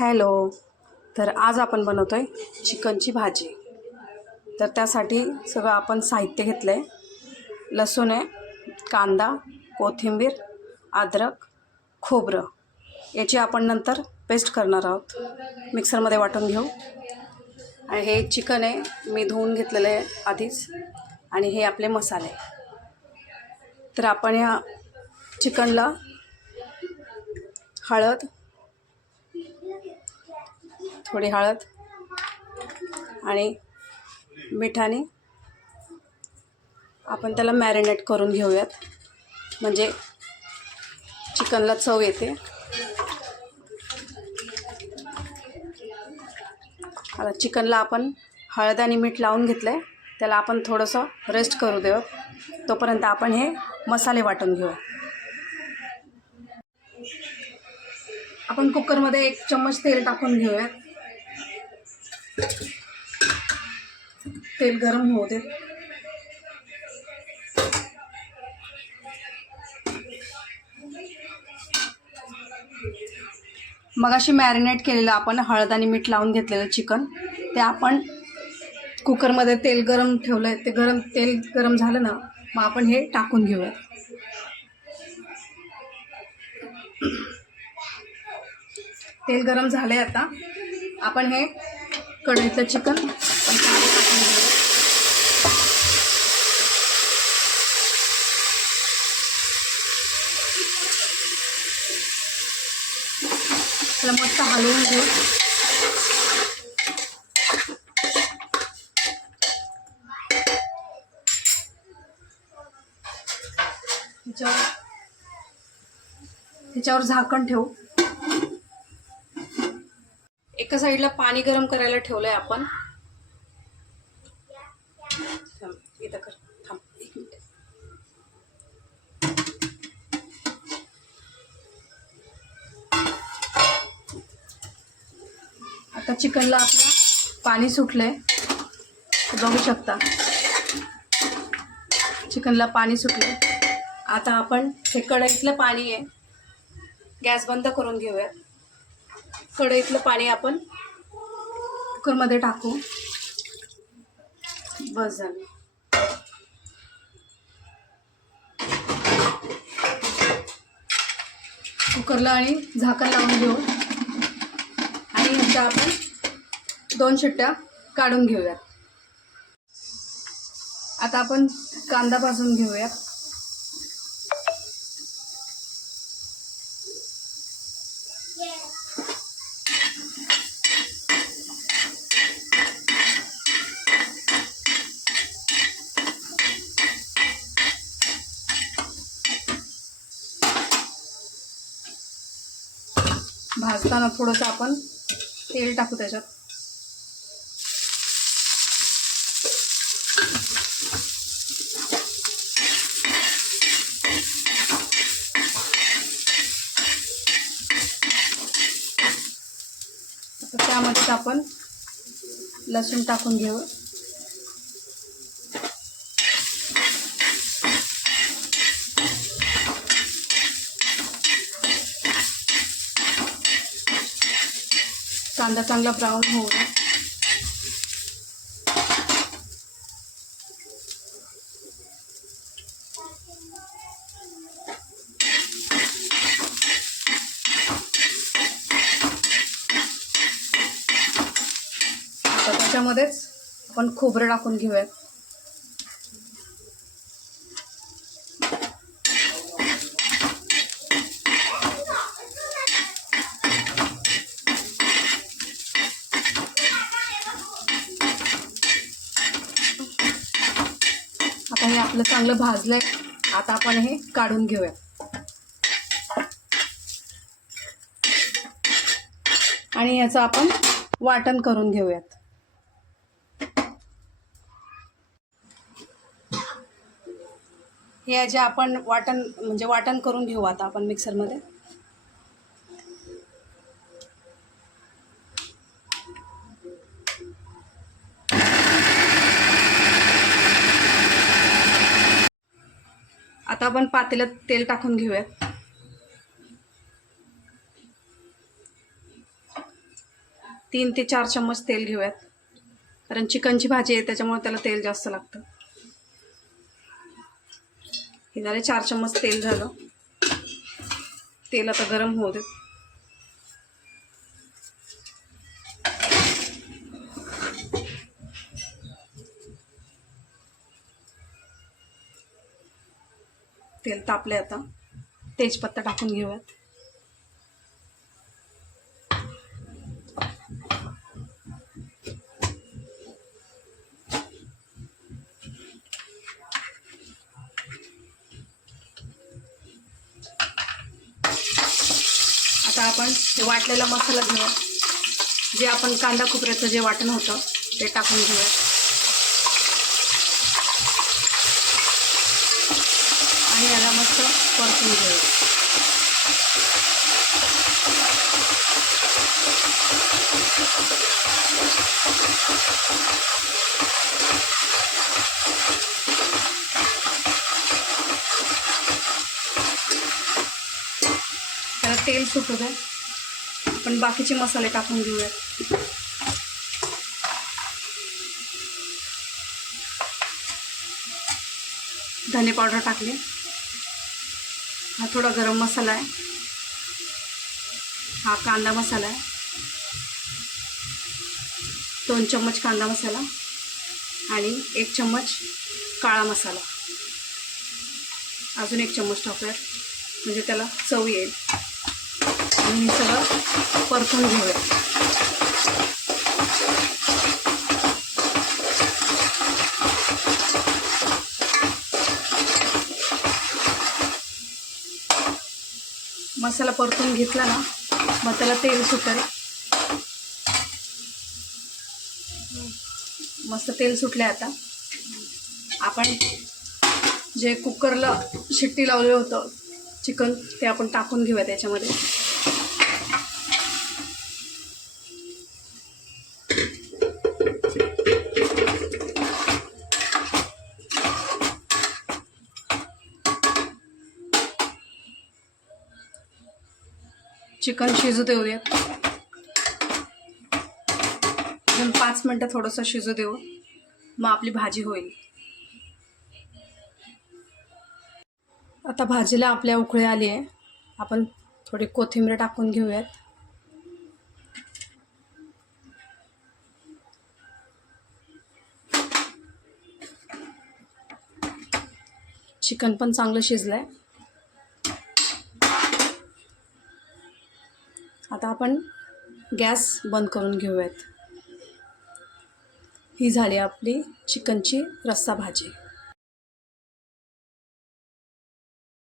Hello. तर आज आपण बनवतो आहे चिकनची भाजी. तर त्यासाठी सगळं आपण साहित्य घेतलं आहे लसूण आहे कांदा कोथिंबीर अद्रक खोबरं. याची आपण नंतर पेस्ट करणार आहोत. मिक्सरमध्ये वाटून घेऊ. आणि हे चिकन आहे मी धुवून घेतलेलं आहे आधीच. आणि हे आपले मसाले. तर आपण या चिकनला हळद थोडी हळद आणि मिठाने आपण त्याला मॅरिनेट करून घेऊयात. म्हणजे चिकनला चव येते. आता चिकनला आपण हळद आणि मीठ लावून घेतलं आहे त्याला आपण थोडंसं रेस्ट करू देऊ तोपर्यंत आपण हे मसाले वाटून घेऊ. आपण कुकरमध्ये एक चम्मच तेल टाकून घेऊयात. तेल गरम होऊ दे. मगाशी मॅरिनेट केलेलं आपण हळद आणि मीठ लावून घेतलेलं चिकन. ते आपण कुकरमध्ये तेल गरम ठेवलं आहे ते गरम तेल गरम झालं ना मग आपण हे टाकून घेऊया तेल गरम झालं आहे आता. आपण हे कढईतलं चिकन. त्याला मस्त हलवून घेऊ. त्याच्यावर त्याच्यावर झाकण ठेवू. एका साईडला पाणी गरम करायला ठेवलंय आपण. थांब, इथं कर थांब एक मिनिट. आता चिकनला आपलं पाणी सुटलंय. बघू शकता. चिकनला पाणी सुटलंय. आता आपण हे कढईतलं पाणी आहे. गॅस बंद करून घेऊया कढईतलं पाणी आपण कुकरमध्ये टाकू. बस झालं. कुकरला आणि झाकण लावून घेऊ. आणि ह्याच्या आपण दोन शिट्ट्या काढून घेऊयात. आता आपण कांदा भाजून घेऊयात. भाजताना थोडंसं आपण तेल टाकू त्याच्यात. त्यामध्येच आपण लसूण टाकून घेऊ. कांदा चांगला ब्राऊन होऊ द्या. त्याच्यामध्येच आपण खोबरं टाकून घेऊयात आणि आपलं चांगलं भाजलंय. आता आपण हे काढून घेऊया. आणि याचं आपण वाटण करून घेऊयात. हे जे आपण वाटण म्हणजे वाटण करून घेऊ आता आपण मिक्सरमध्ये. आता आपण पातेल्यात तेल टाकून घेऊयात तीन ते चार चम्मच तेल घेऊयात. कारण चिकनची भाजी आहे त्याच्यामुळे त्याला तेल जास्त लागतं. हे झाले चार चम्मच तेल झालं. तेल आता गरम होऊ देत. तेल तापले आता. तेजपत्ता टाकून घेऊयात. आता आपण वाटलेला मसाला घेऊया जे आपण कांदा खोबऱ्याचं जे वाटण होतं ते टाकून घेऊया याला मस्त परतून तेल सुटू द्या बाकीचे मसाले टाकून घेऊयात धने पावडर टाकली हा थोडा गरम मसाला आहे. हा कांदा मसाला आहे. दोन चम्मच कांदा मसाला आणि एक चम्मच काळा मसाला. अजून एक चम्मच टाकूयात. म्हणजे त्याला चव येईल. आणि हे सगळं परतून घेऊया मसाला परतून घेतला ना मग त्याला तेल सुटेल. मस्त तेल सुटले आता. आपण जे कुकरला शिट्टी लावलं होतं चिकन ते आपण टाकून घेऊया त्याच्यामध्ये. चिकन शिजू देऊयात. अजून पाच मिनटं थोडंसं शिजू देऊ. मग आपली भाजी होईल. आता भाजीला आपल्या उकळी आली आहे. आपण थोडी कोथिंबीर टाकून घेऊयात. चिकन पण चांगलं शिजलं आहे आता आपण गॅस बंद करून घेऊयात. ही झाली आपली चिकनची रस्सा भाजी.